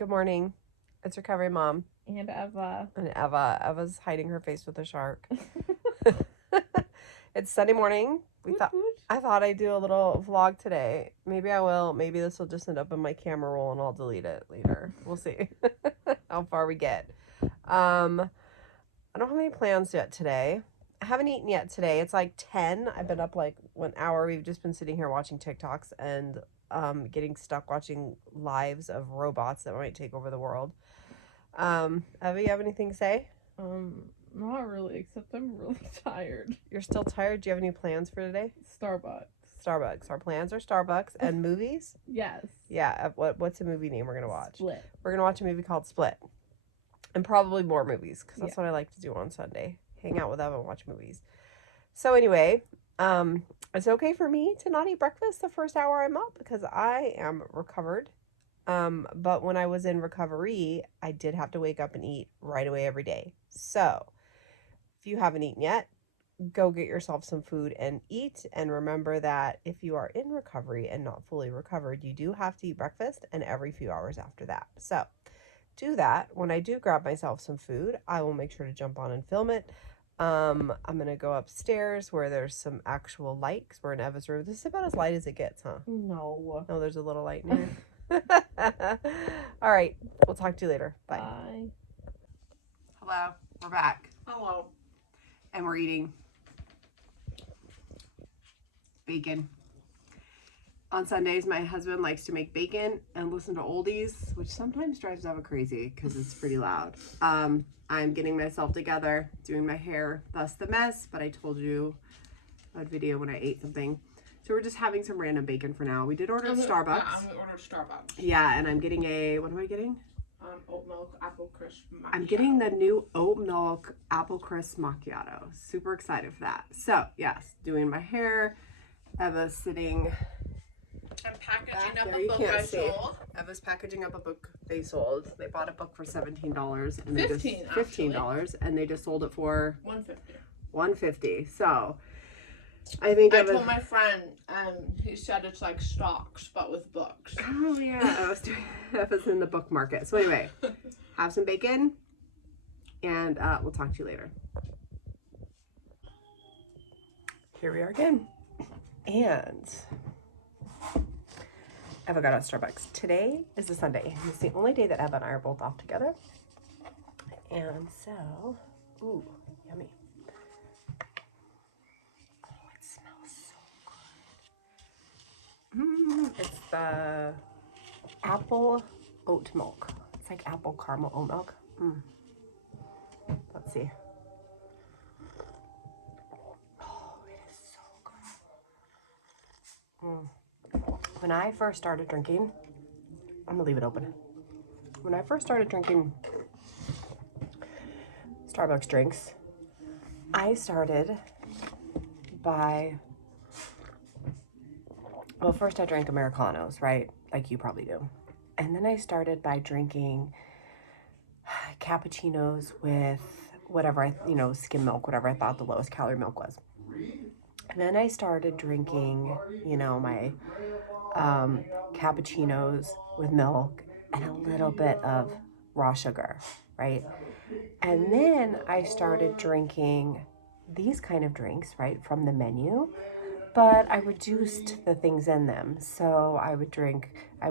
Good morning. It's Recovery Mom. And Eva. And Eva's hiding her face with a shark. It's Sunday morning. I thought I'd do a little vlog today. Maybe I will. Maybe this will just end up in my camera roll and I'll delete it later. We'll see how far we get. I don't have any plans yet today. I haven't eaten yet today. It's like 10. I've been up like 1 hour. We've just been sitting here watching TikToks and getting stuck watching lives of robots that might take over the world. Eva, you have anything to say? Not really, except I'm really tired. You're still tired? Do you have any plans for today? Starbucks. Our plans are Starbucks and movies? Yes. Yeah. What's a movie name we're going to watch? Split. We're going to watch a movie called Split. And probably more movies, because that's what I like to do on Sunday. Hang out with Eva and watch movies. So anyway, it's okay for me to not eat breakfast the first hour I'm up because I am recovered. But when I was in recovery, I did have to wake up and eat right away every day. So if you haven't eaten yet, go get yourself some food and eat. And remember that if you are in recovery and not fully recovered, you do have to eat breakfast and every few hours after that. So do that. When I do grab myself some food, I will make sure to jump on and film it. I'm going to go upstairs where there's some actual light because we're in Eva's room. This is about as light as it gets, huh? No, there's a little light in here. All right. We'll talk to you later. Bye. Hello. We're back. Hello. And we're eating bacon. On Sundays, my husband likes to make bacon and listen to oldies, which sometimes drives Eva crazy because it's pretty loud. I'm getting myself together, doing my hair, thus the mess, but I told you I'd video when I ate something. So we're just having some random bacon for now. We did order Starbucks. Yeah, I'm gonna order Starbucks. Yeah, and I'm getting what am I getting? Oat milk apple crisp macchiato. I'm getting the new oat milk apple crisp macchiato. Super excited for that. So yes, doing my hair. Eva's sitting. I'm packaging up a book I sold. Eva's packaging up a book they sold. They bought a book for $17 and $15, and they just sold it for $150. So I think I told my friend, he said it's like stocks but with books. Oh yeah, Eva's in the book market. So anyway, have some bacon, and we'll talk to you later. Here we are again, and Eva got out Starbucks. Today is a Sunday. It's the only day that Eva and I are both off together. And so, ooh, yummy. Oh, it smells so good. It's the apple oat milk. It's like apple caramel oat milk. Let's see. Oh, it is so good. When I first started drinking, I'm gonna leave it open. When I first started drinking Starbucks drinks, I started by, well, first I drank Americanos, right? Like you probably do. And then I started by drinking cappuccinos with whatever skim milk, whatever I thought the lowest calorie milk was. And then I started drinking, my cappuccinos with milk and a little bit of raw sugar, right? And then I started drinking these kind of drinks, right, from the menu, but I reduced the things in them. So I would drink,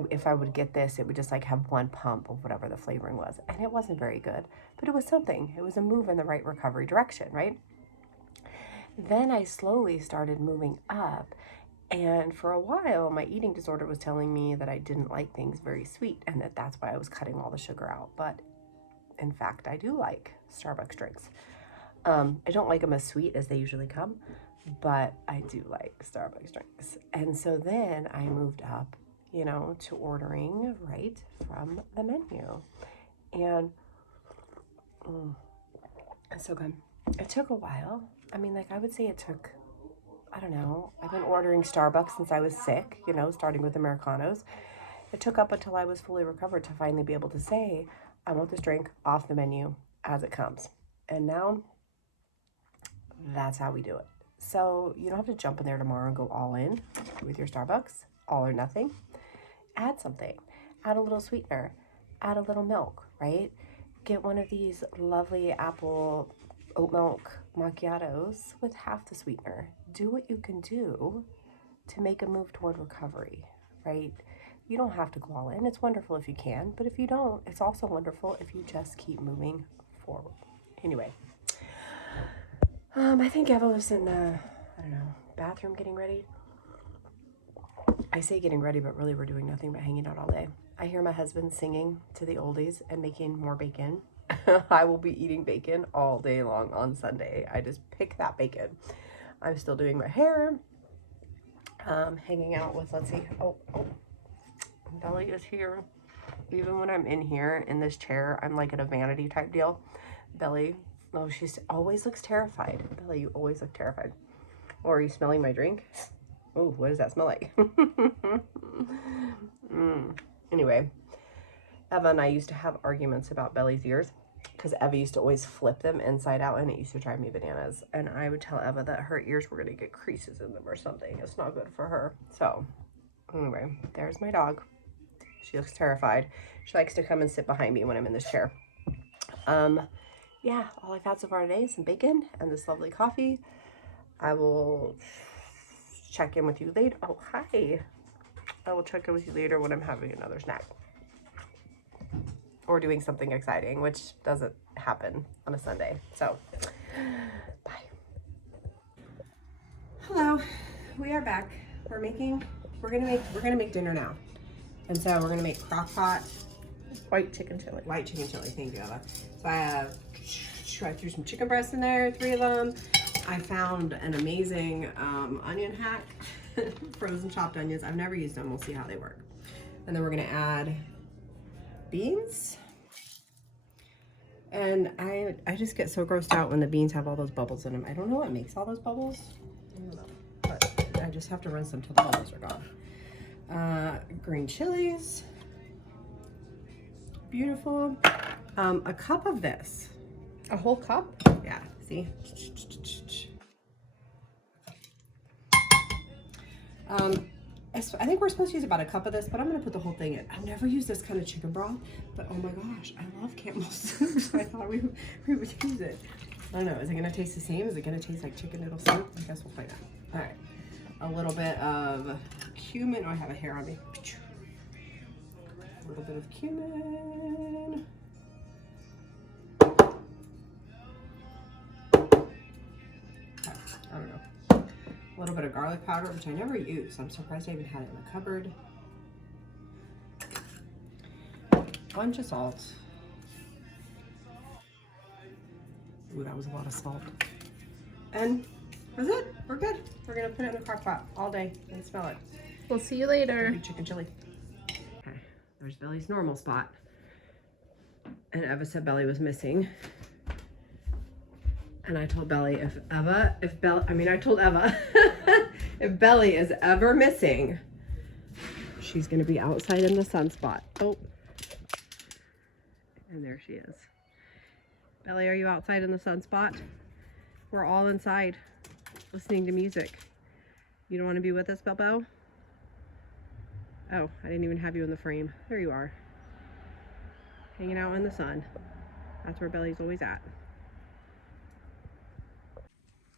if I would get this, it would just like have one pump of whatever the flavoring was. And it wasn't very good, but it was something. It was a move in the right recovery direction, right? Then I slowly started moving up, and for a while my eating disorder was telling me that I didn't like things very sweet and that's why I was cutting all the sugar out. But in fact, I do like Starbucks drinks. I don't like them as sweet as they usually come, but I do like Starbucks drinks. And so then I moved up, to ordering right from the menu, and it's so good. It took a while. I mean, like I would say it took, I don't know, I've been ordering Starbucks since I was sick, starting with Americanos. It took up until I was fully recovered to finally be able to say, I want this drink off the menu as it comes. And now, that's how we do it. So you don't have to jump in there tomorrow and go all in with your Starbucks, all or nothing. Add something. Add a little sweetener. add a little milk, right? Get one of these lovely apple oat milk macchiatos with half the sweetener. Do what you can do to make a move toward recovery, right? You don't have to go all in. It's wonderful if you can, but if you don't, it's also wonderful if you just keep moving forward. Anyway, I think Eva was in the, I don't know, bathroom getting ready. I say getting ready, but really we're doing nothing but hanging out all day. I hear my husband singing to the oldies and making more bacon. I will be eating bacon all day long on Sunday. I just pick that bacon. I'm still doing my hair. Hanging out with, let's see, Belly is here. Even when I'm in here in this chair, I'm like at a vanity type deal. Belly, oh, she always looks terrified. Belly, you always look terrified. Or are you smelling my drink? Oh, what does that smell like? Anyway, Eva and I used to have arguments about Belly's ears because Eva used to always flip them inside out and it used to drive me bananas. And I would tell Eva that her ears were going to get creases in them or something. It's not good for her. So anyway, there's my dog. She looks terrified. She likes to come and sit behind me when I'm in this chair. Yeah, all I've had so far today is some bacon and this lovely coffee. I will check in with you later. Oh, hi. I will check in with you later when I'm having another snack. Or doing something exciting, which doesn't happen on a Sunday. So, bye. Hello, we are back. We're gonna make dinner now. And so we're gonna make crock pot White chicken chili. white chicken chili. Thank you, Ella. So I threw some chicken breasts in there, 3 of them. I found an amazing onion hack, frozen chopped onions. I've never used them. We'll see how they work. And then we're gonna add beans. And I just get so grossed out when the beans have all those bubbles in them. I don't know what makes all those bubbles. I don't know, but I just have to rinse them till the bubbles are gone. Green chilies. Beautiful. A cup of this. A whole cup? Yeah, see? I think we're supposed to use about a cup of this, but I'm gonna put the whole thing in. I've never used this kind of chicken broth, but oh my gosh, I love Campbell's soup, so I thought we would use it. I don't know, is it gonna taste the same? Is it gonna taste like chicken noodle soup? I guess we'll find out. All right, a little bit of cumin. Oh, I have a hair on me. A little bit of cumin. I don't know. A little bit of garlic powder, which I never use. I'm surprised I even had it in the cupboard. Bunch of salt. Ooh, that was a lot of salt. And that's it. We're good. We're gonna put it in the crock pot all day and smell it. We'll see you later. Chicken chili. Okay, there's Belly's normal spot. And Eva said Belly was missing. And I told Belly I told Eva if Belly is ever missing, she's gonna be outside in the sunspot. Oh, and there she is. Belly, are you outside in the sunspot? We're all inside listening to music. You don't want to be with us, Belbo? Oh, I didn't even have you in the frame. There you are. Hanging out in the sun. That's where Belly's always at.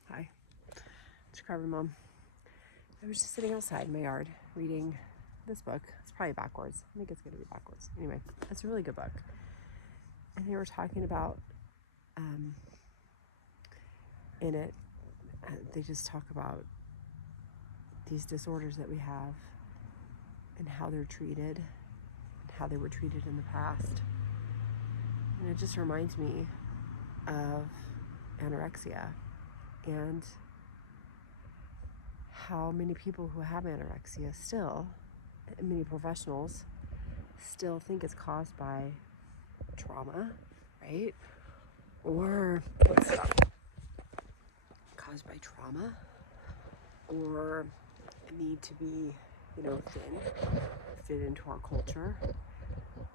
Hi. It's Carver Mom. I was just sitting outside in my yard reading this book. It's probably backwards. I think it's going to be backwards. Anyway, it's a really good book. And they were talking about, in it, they just talk about these disorders that we have and how they're treated and how they were treated in the past. And it just reminds me of anorexia and how many people who have anorexia still, many professionals, still think it's caused by trauma, right? Or caused by trauma, or a need to be, fit into our culture,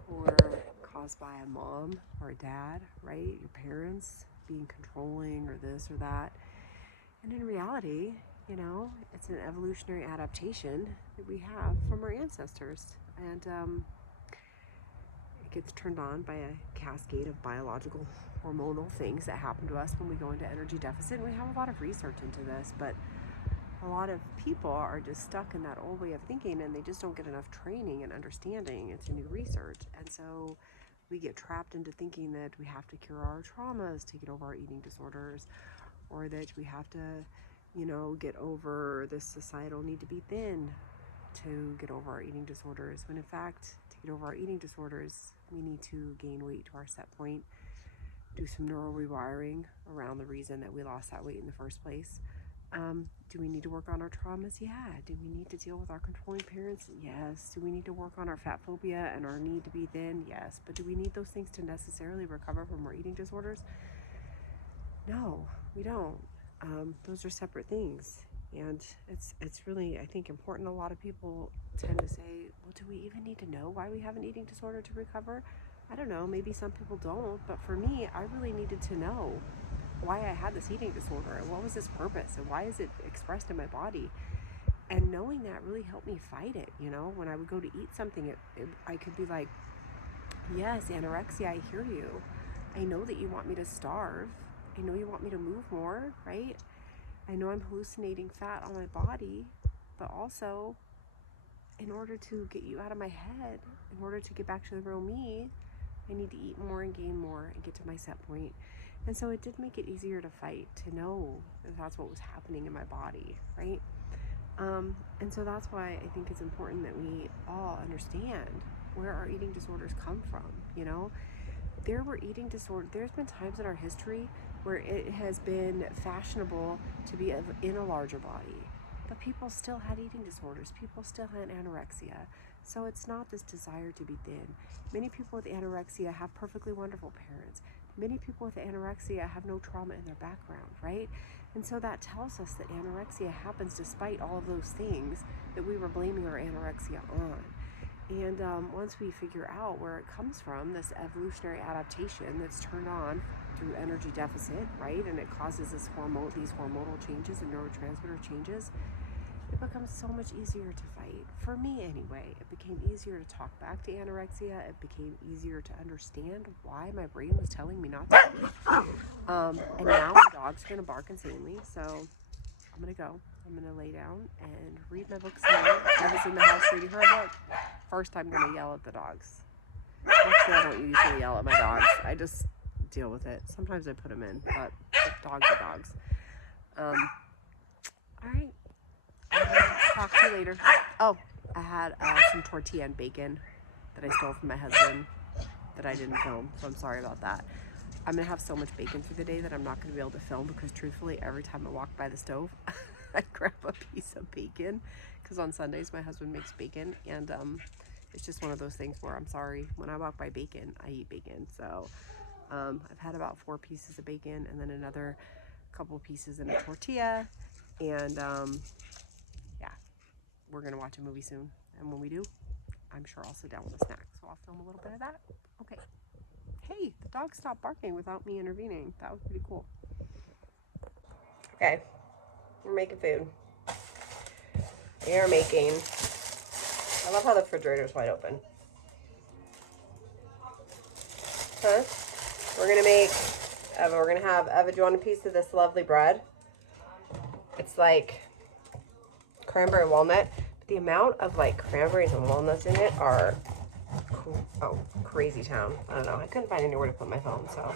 or caused by a mom or a dad, right? Your parents being controlling or this or that. And in reality, it's an evolutionary adaptation that we have from our ancestors. And gets turned on by a cascade of biological hormonal things that happen to us when we go into energy deficit. And we have a lot of research into this, but a lot of people are just stuck in that old way of thinking, and they just don't get enough training and understanding into new research. And so we get trapped into thinking that we have to cure our traumas to get over our eating disorders, or that we have to, get over this societal need to be thin to get over our eating disorders. When in fact, to get over our eating disorders, we need to gain weight to our set point, do some neural rewiring around the reason that we lost that weight in the first place. Do we need to work on our traumas? Yeah. Do we need to deal with our controlling parents? Yes. Do we need to work on our fat phobia and our need to be thin? Yes. But do we need those things to necessarily recover from our eating disorders? No, we don't. Those are separate things. And it's really, I think, important. A lot of people tend to say, well, do we even need to know why we have an eating disorder to recover? I don't know. Maybe some people don't. But for me, I really needed to know why I had this eating disorder and what was its purpose and why is it expressed in my body. And knowing that really helped me fight it. When I would go to eat something, I could be like, yes, anorexia, I hear you. I know that you want me to starve. I know you want me to move more, right? I know I'm hallucinating fat on my body, but also in order to get you out of my head, in order to get back to the real me, I need to eat more and gain more and get to my set point. And so it did make it easier to fight, to know that that's what was happening in my body, right? And so that's why I think it's important that we all understand where our eating disorders come from. There were eating disorders. There's been times in our history where it has been fashionable to be in a larger body, but people still had eating disorders. People still had anorexia. So it's not this desire to be thin. Many people with anorexia have perfectly wonderful parents. Many people with anorexia have no trauma in their background, right? And so that tells us that anorexia happens despite all of those things that we were blaming our anorexia on. And once we figure out where it comes from, this evolutionary adaptation that's turned on through energy deficit, right? And it causes these hormonal changes and neurotransmitter changes, it becomes so much easier to fight. For me anyway, it became easier to talk back to anorexia. It became easier to understand why my brain was telling me not to eat. And now my dog's gonna bark insanely, so I'm gonna go. I'm gonna lay down and read my book some more. I was in the house reading her a book. First, I'm gonna yell at the dogs. Actually, I don't usually yell at my dogs. I just deal with it. Sometimes I put them in, but dogs are dogs. All right. Talk to you later. Oh, I had some tortilla and bacon that I stole from my husband that I didn't film, so I'm sorry about that. I'm gonna have so much bacon for the day that I'm not gonna be able to film, because truthfully, every time I walk by the stove, I grab a piece of bacon, because on Sundays my husband makes bacon, and it's just one of those things where I'm sorry, when I walk by bacon, I eat bacon. So I've had about 4 pieces of bacon and then another couple pieces in a tortilla, and yeah, we're gonna watch a movie soon, and when we do, I'm sure I'll sit down with a snack, so I'll film a little bit of that. Okay. Hey, the dog stopped barking without me intervening. That was pretty cool. Okay, we're making food. We are making, I love how the refrigerator's wide open. Huh? We're gonna make, Eva, we're gonna have, Eva, do you want a piece of this lovely bread? It's like cranberry walnut, but the amount of like cranberries and walnuts in it are, crazy town. I don't know, I couldn't find anywhere to put my phone, so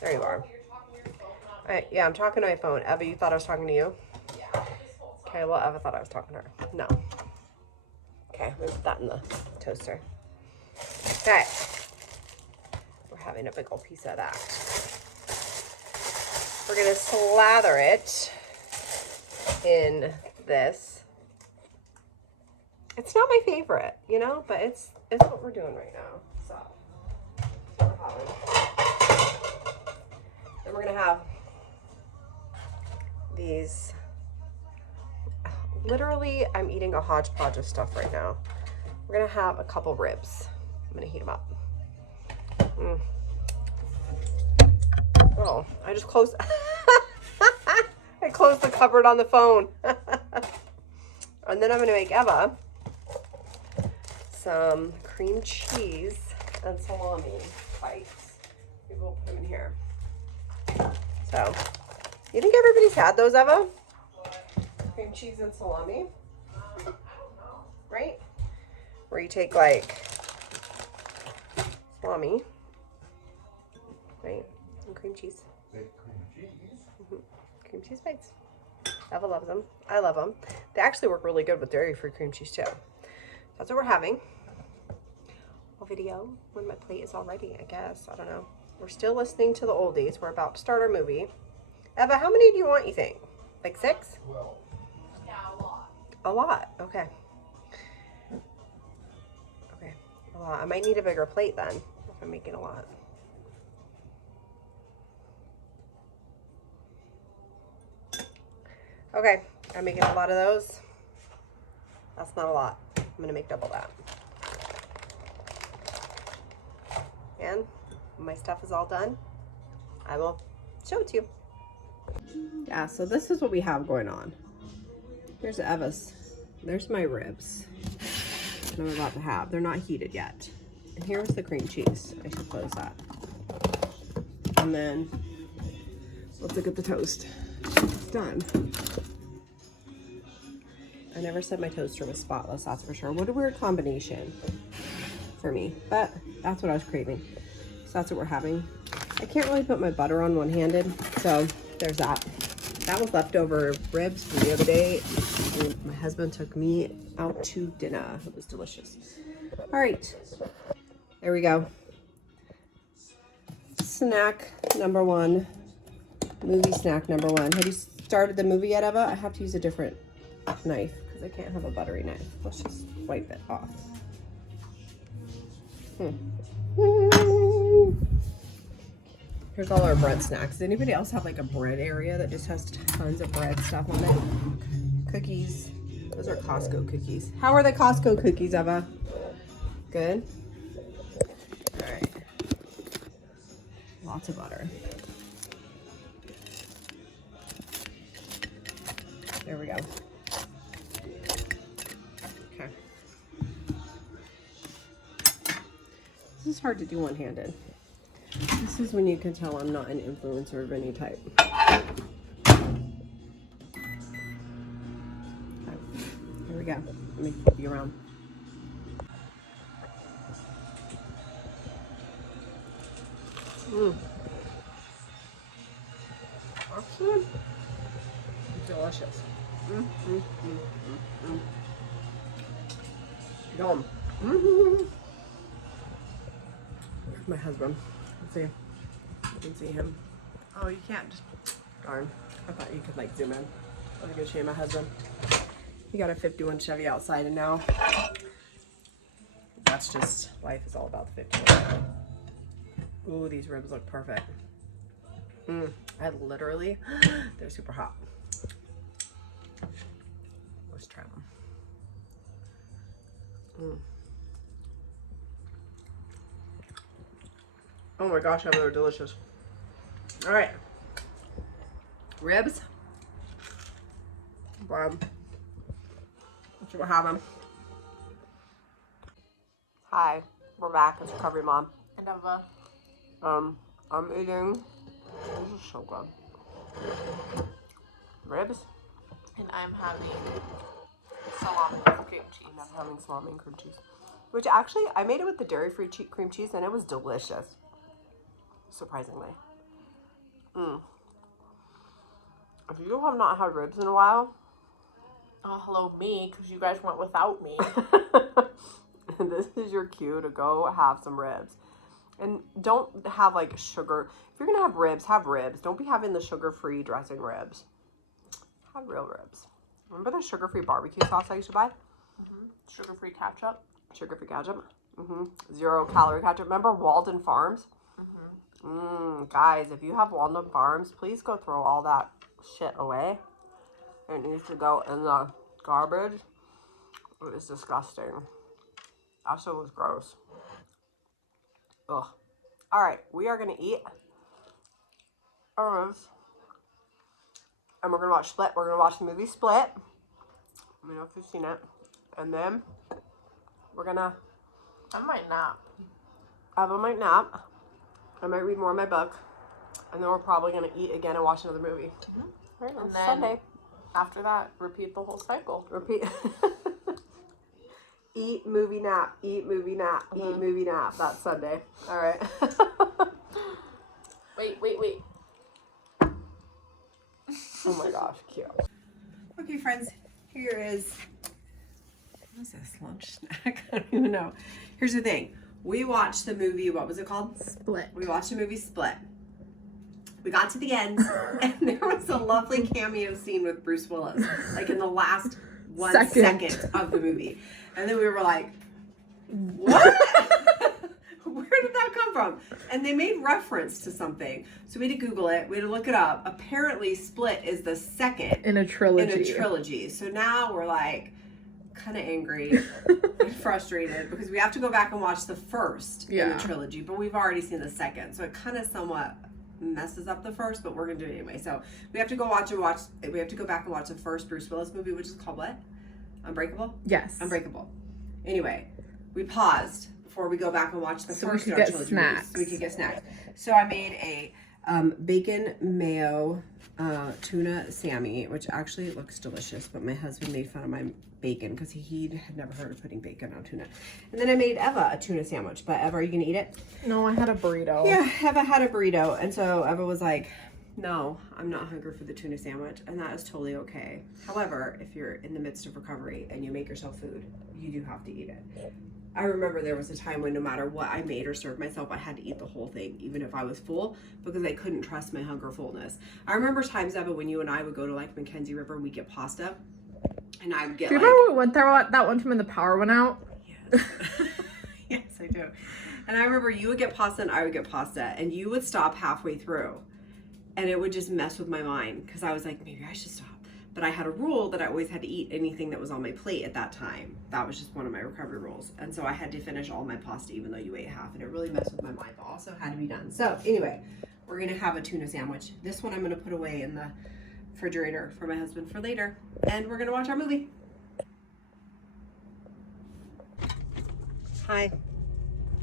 there you are. All right, yeah, I'm talking to my phone. Eva, you thought I was talking to you? Okay, well, Eva thought I was talking to her. No. Okay, let's put that in the toaster. Okay. We're having a big old piece of that. We're gonna slather it in this. It's not my favorite, but it's what we're doing right now. So then we're gonna have these. Literally, I'm eating a hodgepodge of stuff right now. We're gonna have a couple ribs. I'm gonna heat them up. Oh, I just closed. I closed the cupboard on the phone. And then I'm gonna make Eva some cream cheese and salami bites. Maybe we'll put them in here. So, you think everybody's had those, Eva? Cream cheese and salami? Right? Where you take like salami, right? And cream cheese. Cream cheese bites. Eva loves them. I love them. They actually work really good with dairy-free cream cheese too. That's what we're having. A video when my plate is all ready, I guess. I don't know. We're still listening to the oldies. We're about to start our movie. Eva, how many do you want, you think? Like 6? Yeah, a lot. A lot. Okay. Okay. A lot. I might need a bigger plate then if I'm making a lot. Okay. I'm making a lot of those. That's not a lot. I'm going to make double that. And when my stuff is all done, I will show it to you. Yeah, so this is what we have going on. Here's Eva's. There's my ribs that I'm about to have. They're not heated yet. And here's the cream cheese. I should close that. And then let's look at the toast. It's done. I never said my toaster was spotless, that's for sure. What a weird combination for me, but that's what I was craving. So that's what we're having. I can't really put my butter on one-handed, so there's that. That was leftover ribs from the other day. And my husband took me out to dinner. It was delicious. All right, there we go. Snack number 1. Movie snack number 1. Have you started the movie yet, Eva? I have to use a different knife because I can't have a buttery knife. Let's just wipe it off. Here's all our bread snacks. Does anybody else have like a bread area that just has tons of bread stuff on it? Cookies. Those are Costco cookies. How are the Costco cookies, Eva? Good? All right. Lots of butter. There we go. Okay. This is hard to do one-handed. This is when you can tell I'm not an influencer of any type. Okay. Here we go. Let me flip you around. Actually, delicious. Yum. Here's my husband. Let's see. You can see him. Oh, you can't. Darn. I thought you could like zoom in. I was gonna show you my husband. He got a 51 Chevy outside, and now that's just life is all about the 51. Ooh, these ribs look perfect. I literally, they're super hot. Let's try them. Oh my gosh, they're delicious. All right, ribs. That's what we're having. Hi, we're back. It's Recovery Mom. And Eva. I'm eating. This is so good. Ribs. And I'm having salami with cream cheese. I'm having salami and cream cheese. Which actually, I made it with the dairy-free cream cheese, and it was delicious. Surprisingly. If you have not had ribs in a while. Oh, hello me, because you guys went without me. This is your cue to go have some ribs. And don't have like sugar. If you're going to have ribs, have ribs. Don't be having the sugar-free dressing ribs. Have real ribs. Remember the sugar-free barbecue sauce I used to buy? Sugar-free ketchup. Sugar-free ketchup. 0-calorie ketchup. Remember Walden Farms? Guys, if you have Walden Farms, please go throw all that shit away. It needs to go in the garbage. It is disgusting. That shit was gross. Ugh. Alright, we are going to eat our ribs. And we're going to watch Split. We're going to watch the movie Split. Let me know if you've seen it. And then we're going to... I might nap. Eva might nap. I might read more of my book. And then we're probably going to eat again and watch another movie. Right, And on then Sunday. after that, repeat the whole cycle. Repeat. Eat, movie, nap. Eat, movie, nap. Eat, movie, nap. That's Sunday. All right. Wait. Oh my gosh, cute. Okay, friends, here is, what is this, lunch snack? I don't even know. Here's the thing. We watched the movie, what was it called? Split. We watched the movie Split. We got to the end, and there was a lovely cameo scene with Bruce Willis, like in the last 1 second of the movie. And then we were like, what? Where did that come from? And they made reference to something. So we had to Google it. We had to look it up. Apparently, Split is the second In a trilogy. So now we're like kind of angry and frustrated because we have to go back and watch the first in the trilogy, but we've already seen the second. So it kind of somewhat messes up the first, but we're going to do it anyway. So we have to go we have to go back and watch the first Bruce Willis movie, which is called what? Unbreakable? Yes. Unbreakable. Anyway, we paused before we go back and watch the first we could get trilogy snacks. so we could get snacks. So I made a bacon mayo tuna Sammy, which actually looks delicious, but my husband made fun of my bacon because he had never heard of putting bacon on tuna. And then I made Eva a tuna sandwich. But Eva, are you gonna eat it? No, I had a burrito. Yeah, Eva had a burrito, and so Eva was like, no, I'm not hungry for the tuna sandwich, and that is totally okay. However, if you're in the midst of recovery and you make yourself food, you do have to eat it. I remember there was a time when no matter what I made or served myself, I had to eat the whole thing, even if I was full, because I couldn't trust my hunger fullness. I remember times, Eva, when you and I would go to like Mackenzie River and we'd get pasta, and I would get Do you like... remember we went there that one time when the power went out? Yes. Yes, I do. And I remember you would get pasta and I would get pasta, and you would stop halfway through, and it would just mess with my mind because I was like, maybe I should stop. But I had a rule that I always had to eat anything that was on my plate at that time. That was just one of my recovery rules. And so I had to finish all my pasta even though you ate half, and it really messed with my mind, but also had to be done. So anyway, we're gonna have a tuna sandwich. This one I'm gonna put away in the refrigerator for my husband for later. And we're gonna watch our movie. Hi,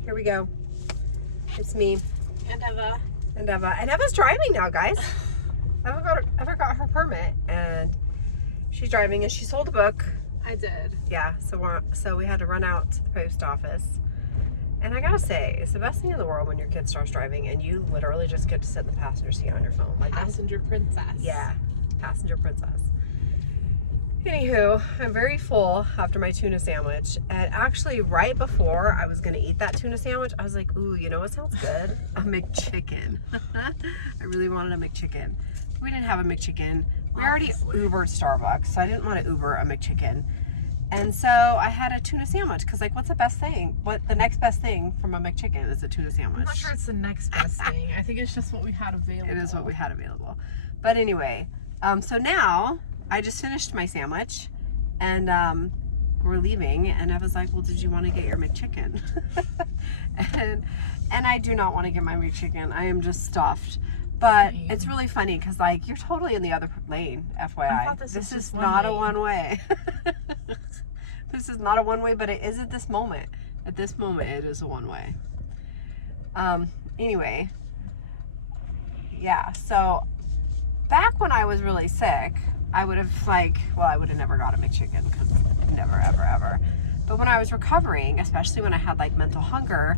here we go. It's me. And Eva. And Eva. And Eva's driving now, guys. Eva got her permit, and she's driving, and she sold a book. I did. Yeah, so we had to run out to the post office. And I gotta say, it's the best thing in the world when your kid starts driving and you literally just get to sit in the passenger seat on your phone. Like Passenger princess. Yeah, passenger princess. Anywho, I'm very full after my tuna sandwich. And actually, right before I was gonna eat that tuna sandwich, I was like, ooh, you know what sounds good? A McChicken. I really wanted a McChicken. We didn't have a McChicken. We already Ubered Starbucks, so I didn't want to Uber a McChicken. And so I had a tuna sandwich, because like, what's the best thing? The next best thing from a McChicken is a tuna sandwich. I'm not sure it's the next best thing. I think it's just what we had available. It is what we had available. But anyway, so now I just finished my sandwich, and we're leaving, and I was like, well, did you want to get your McChicken? and I do not want to get my McChicken. I am just stuffed. But it's really funny because, like, you're totally in the other lane, FYI. This is not a one-way. This is not a one-way, but it is at this moment. At this moment, it is a one-way. Anyway, yeah, so back when I was really sick, I would have, I would have never got a McChicken, because never, ever, ever. But when I was recovering, especially when I had, like, mental hunger,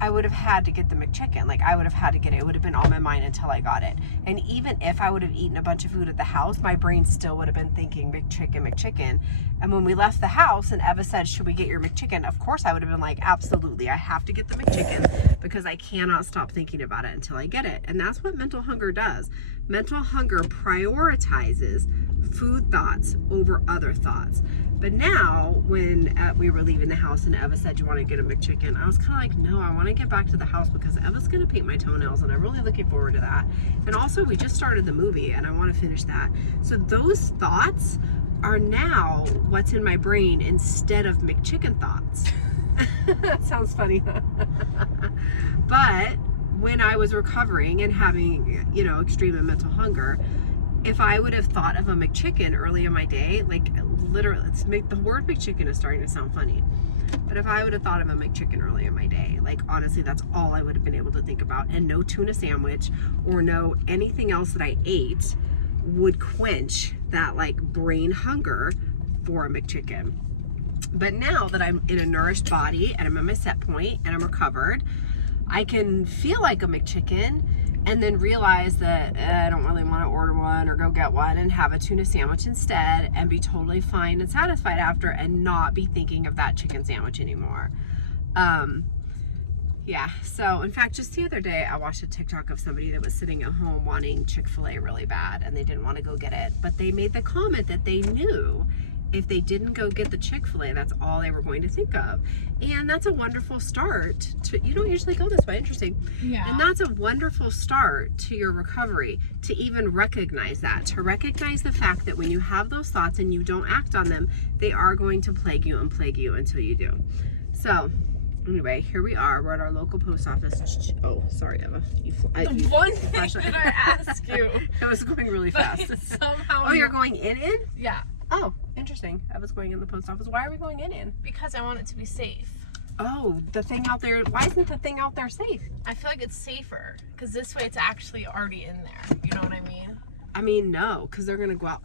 I would have had to get the McChicken. Like, I would have had to get it. It would have been on my mind until I got it. And even if I would have eaten a bunch of food at the house, my brain still would have been thinking McChicken, McChicken. And when we left the house and Eva said, should we get your McChicken? Of course I would have been like, absolutely. I have to get the McChicken because I cannot stop thinking about it until I get it. And that's what mental hunger does. Mental hunger prioritizes food thoughts over other thoughts. But now, when we were leaving the house and Eva said, do you want to get a McChicken? I was kind of like, no, I want to get back to the house because Eva's going to paint my toenails, and I'm really looking forward to that. And also, we just started the movie, and I want to finish that. So those thoughts are now what's in my brain instead of McChicken thoughts. That sounds funny. But when I was recovering and having, extreme and mental hunger, if I would have thought of a McChicken early in my day, like literally, the word McChicken is starting to sound funny. But if I would have thought of a McChicken early in my day, like honestly, that's all I would have been able to think about. And no tuna sandwich or no anything else that I ate would quench that like brain hunger for a McChicken. But now that I'm in a nourished body and I'm at my set point and I'm recovered, I can feel like a McChicken and then realize that I don't really want to order one or go get one and have a tuna sandwich instead and be totally fine and satisfied after and not be thinking of that chicken sandwich anymore. Yeah, so in fact, just the other day, I watched a TikTok of somebody that was sitting at home wanting Chick-fil-A really bad and they didn't want to go get it, but they made the comment that they knew if they didn't go get the Chick-fil-A, that's all they were going to think of. And that's a wonderful start to, you don't usually go this way, interesting. Yeah. And that's a wonderful start to your recovery, to even recognize that, to recognize the fact that when you have those thoughts and you don't act on them, they are going to plague you until you do. So anyway, here we are. We're at our local post office. Oh, sorry, Eva. The one thing that I ask you. That was going really fast. Somehow. Oh, you're going in? Yeah. Oh, interesting. I was going in the post office. Why are we going in? Because I want it to be safe. Oh, the thing out there. Why isn't the thing out there safe? I feel like it's safer because this way it's actually already in there. You know what I mean? I mean, no, because they're gonna go out.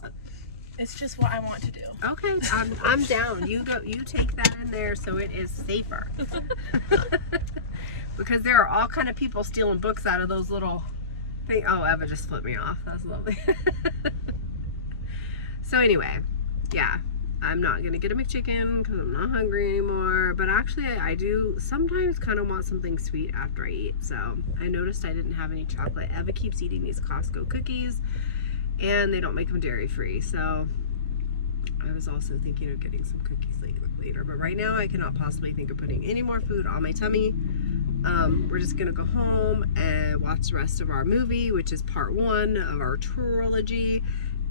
It's just what I want to do. Okay, I'm down. You go. You take that in there so it is safer. Because there are all kind of people stealing books out of those little things. Oh, Eva just flipped me off. That's lovely. So anyway, yeah, I'm not gonna get a McChicken because I'm not hungry anymore. But actually, I do sometimes kind of want something sweet after I eat. So I noticed I didn't have any chocolate. Eva keeps eating these Costco cookies, and they don't make them dairy free. So I was also thinking of getting some cookies later. But right now, I cannot possibly think of putting any more food on my tummy. We're just gonna go home and watch the rest of our movie, which is part 1 of our trilogy.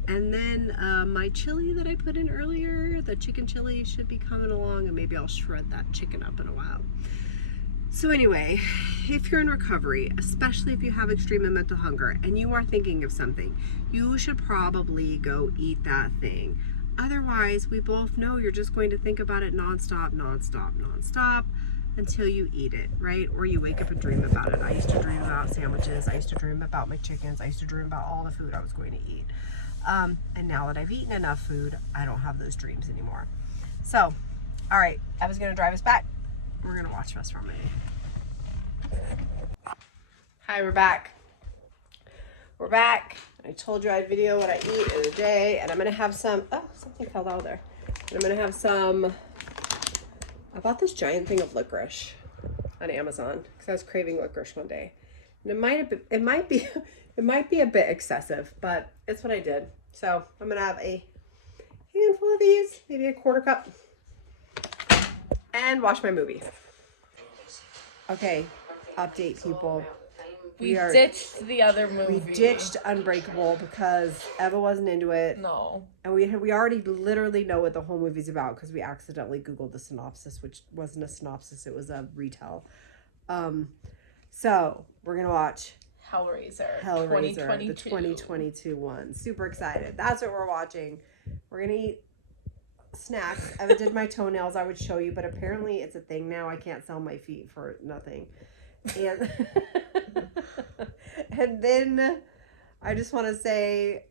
And then my chili that I put in earlier, the chicken chili, should be coming along, and maybe I'll shred that chicken up in a while. So anyway, if you're in recovery, especially if you have extreme mental hunger and you are thinking of something, you should probably go eat that thing. Otherwise, we both know you're just going to think about it nonstop until you eat it, right? Or you wake up and dream about it. I used to dream about sandwiches. I used to dream about my chickens. I used to dream about all the food I was going to eat. And now that I've eaten enough food, I don't have those dreams anymore. So, all right, I was gonna drive us back. We're gonna watch the rest of our movie. Hi, we're back. We're back. I told you I'd video what I eat in a day, and I'm gonna have some, oh, something fell out there. And I'm gonna have some, I bought this giant thing of licorice on Amazon because I was craving licorice one day. And it might be a bit excessive, but it's what I did. So I'm gonna have a handful of these, maybe a quarter cup, and watch my movie. Okay, update people. We ditched the other movie. We ditched Unbreakable because Eva wasn't into it. No. And we already literally know what the whole movie's about because we accidentally Googled the synopsis, which wasn't a synopsis, it was a retell. So we're gonna watch Hellraiser, 2022. The 2022 one. Super excited. That's what we're watching. We're gonna eat snacks. Eva did my toenails. I would show you, but apparently it's a thing now. I can't sell my feet for nothing. And and then I just want to say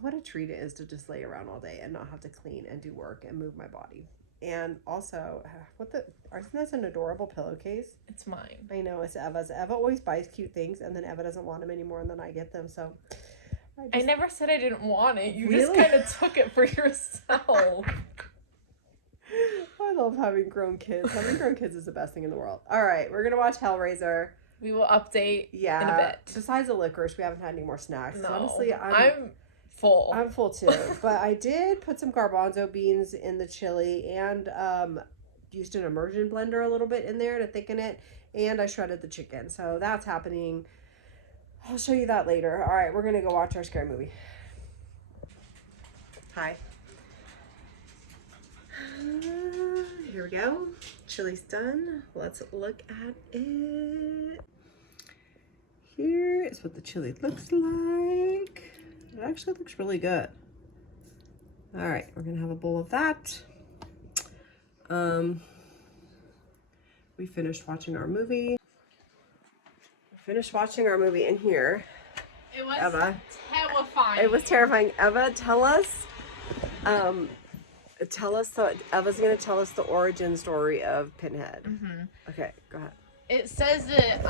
what a treat it is to just lay around all day and not have to clean and do work and move my body. And also, isn't this an adorable pillowcase? It's mine. I know, it's Eva's. Eva always buys cute things, and then Eva doesn't want them anymore, and then I get them, so. I never said I didn't want it. You Really? just kind of took it for yourself. I love having grown kids. Having grown kids is the best thing in the world. All right, we're going to watch Hellraiser. We will update in a bit. Besides the licorice, we haven't had any more snacks. No. Honestly, I'm full. I'm full too. But I did put some garbanzo beans in the chili and used an immersion blender a little bit in there to thicken it. And I shredded the chicken. So that's happening. I'll show you that later. All right, we're going to go watch our scary movie. Hi. Here we go. Chili's done. Let's look at it. Here is what the chili looks like. It actually looks really good. All right, we're gonna have a bowl of that. we finished watching our movie. We finished watching our movie in here. It was Eva. terrifying. It was terrifying. Eva, tell us, Eva's gonna tell us the origin story of Pinhead. Okay, go ahead. It says that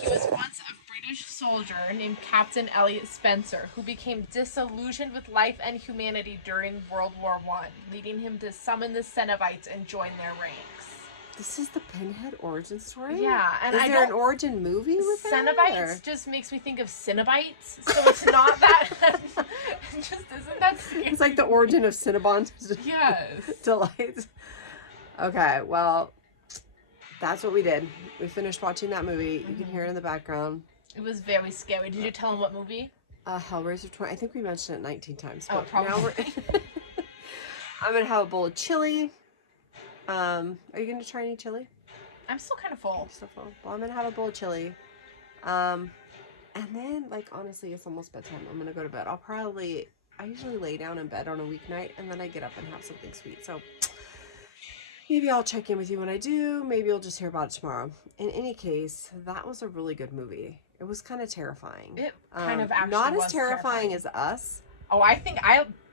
he was once a British soldier named Captain Elliot Spencer who became disillusioned with life and humanity during World War I, leading him to summon the Cenobites and join their ranks. This is the Pinhead origin story? Yeah, and is there an origin movie with Cenobites just makes me think of Cinnabites, so it's not that. It just isn't that scary. It's like the origin of Cinnabon Yes. Delights. Okay, well, that's what we did. We finished watching that movie. You can hear it in the background. It was very scary. Did you tell him what movie? Hellraiser 20. I think we mentioned it 19 times. Oh, probably. Now I'm gonna have a bowl of chili. Are you gonna try any chili? I'm still kind of full. Still full. Well, I'm gonna have a bowl of chili. And then, like, honestly, it's almost bedtime. I'm gonna go to bed. I usually lay down in bed on a weeknight, and then I get up and have something sweet. So maybe I'll check in with you when I do. Maybe you'll just hear about it tomorrow. In any case, that was a really good movie. It was kind of terrifying. It kind of actually not was as terrifying as Us. Oh, I think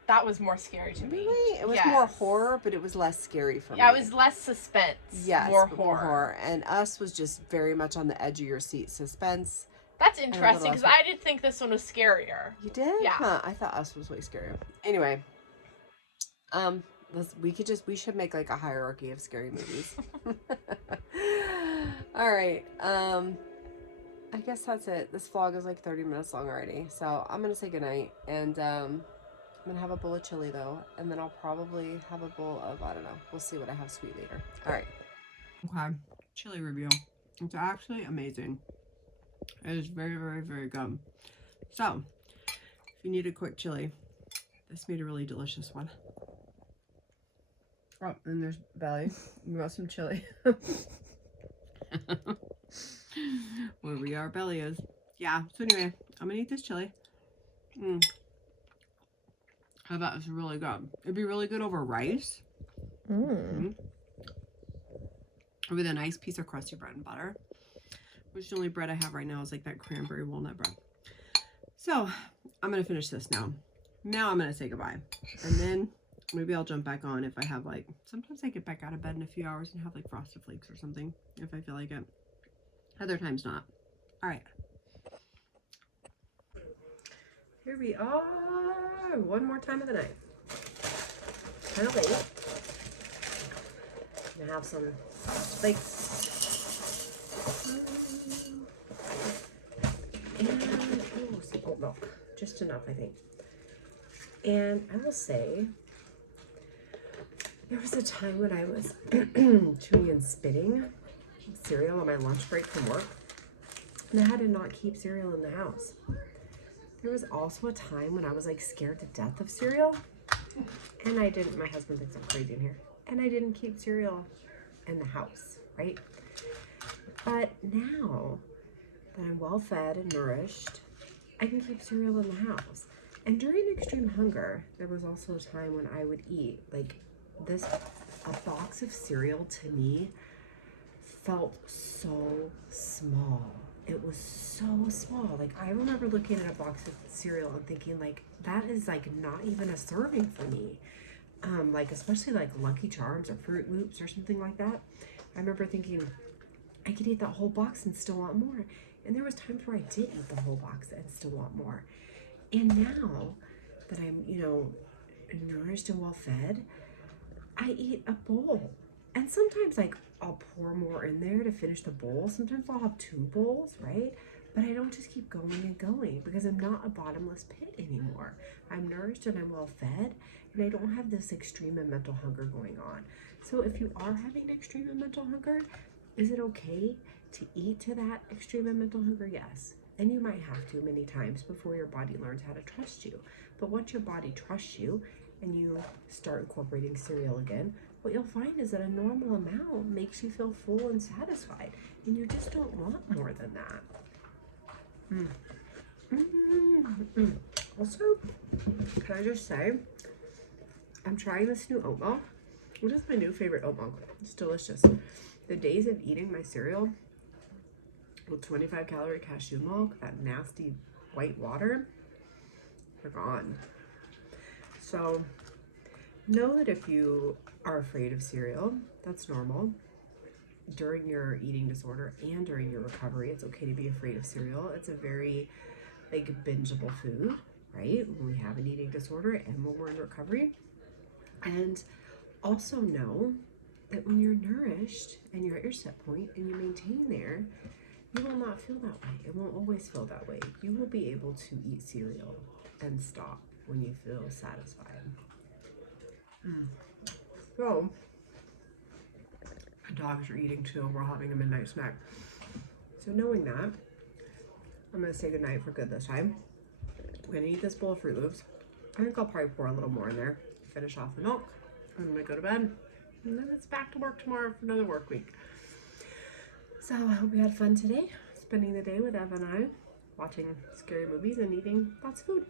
that was more scary to me. Really? It was Yes. more horror, but it was less scary for me. Yeah, it was less suspense. Yes, more but horror. And Us was just very much on the edge of your seat suspense. That's interesting because else. I did think this one was scarier. You did? Yeah. Huh, I thought Us was way scarier. Anyway, we should make like a hierarchy of scary movies. All right. I guess that's it. This vlog is like 30 minutes long already. So I'm going to say goodnight. And I'm going to have a bowl of chili though. And then I'll probably have a bowl of, I don't know. We'll see what I have sweet later. All right. Okay. Chili review. It's actually amazing. It is very, very, very good. So, if you need a quick chili, this made a really delicious one. Oh, and there's belly. We got some chili. Wherever our belly is. Yeah, so anyway, I'm gonna eat this chili. I thought it was really good. It'd be really good over rice. With a nice piece of crusty bread and butter. Which the only bread I have right now is like that cranberry walnut bread. So, I'm gonna finish this now. Now I'm gonna say goodbye. And then maybe I'll jump back on if I have like, sometimes I get back out of bed in a few hours and have like Frosted Flakes or something, if I feel like it. Other times not. All right. Here we are. One more time of the night. Kind of late. I'm gonna have some flakes. And some oat milk. Just enough, I think. And I will say, there was a time when I was chewing and spitting cereal on my lunch break from work, and I had to not keep cereal in the house. There was also a time when I was like scared to death of cereal, and my husband thinks I'm crazy in here, and I didn't keep cereal in the house, right? But now that I'm well fed and nourished, I can keep cereal in the house. And during extreme hunger, there was also a time when I would eat like a box of cereal. To me, felt so small. It was so small. Like, I remember looking at a box of cereal and thinking like, that is like not even a serving for me. Like especially like Lucky Charms or Fruit Loops or something like that. I remember thinking I could eat that whole box and still want more. And there was times where I did eat the whole box and still want more. And now that I'm, nourished and well fed, I eat a bowl. And sometimes like I'll pour more in there to finish the bowl. Sometimes I'll have 2 bowls, right? But I don't just keep going and going because I'm not a bottomless pit anymore. I'm nourished and I'm well fed, and I don't have this extreme and mental hunger going on. So if you are having extreme and mental hunger, is it okay to eat to that extreme and mental hunger? Yes. And you might have to many times before your body learns how to trust you. But once your body trusts you and you start incorporating cereal again, what you'll find is that a normal amount makes you feel full and satisfied, and you just don't want more than that. Also, can I just say, I'm trying this new oat milk, which is my new favorite oat milk. It's delicious. The days of eating my cereal with 25 calorie cashew milk, that nasty white water, are gone. So know that if you are afraid of cereal, that's normal. During your eating disorder and during your recovery, it's okay to be afraid of cereal. It's a very like bingeable food, right? When we have an eating disorder and when we're in recovery. And also know that when you're nourished and you're at your set point and you maintain there, you will not feel that way. It won't always feel that way. You will be able to eat cereal and stop when you feel satisfied. So, the dogs are eating too, and we're having a midnight snack. So knowing that, I'm gonna say goodnight for good this time. I'm gonna eat this bowl of Fruit Loops. I think I'll probably pour a little more in there, finish off the milk. I'm gonna go to bed, and then it's back to work tomorrow for another work week. So I hope you had fun today, spending the day with Ev and I, watching scary movies and eating lots of food.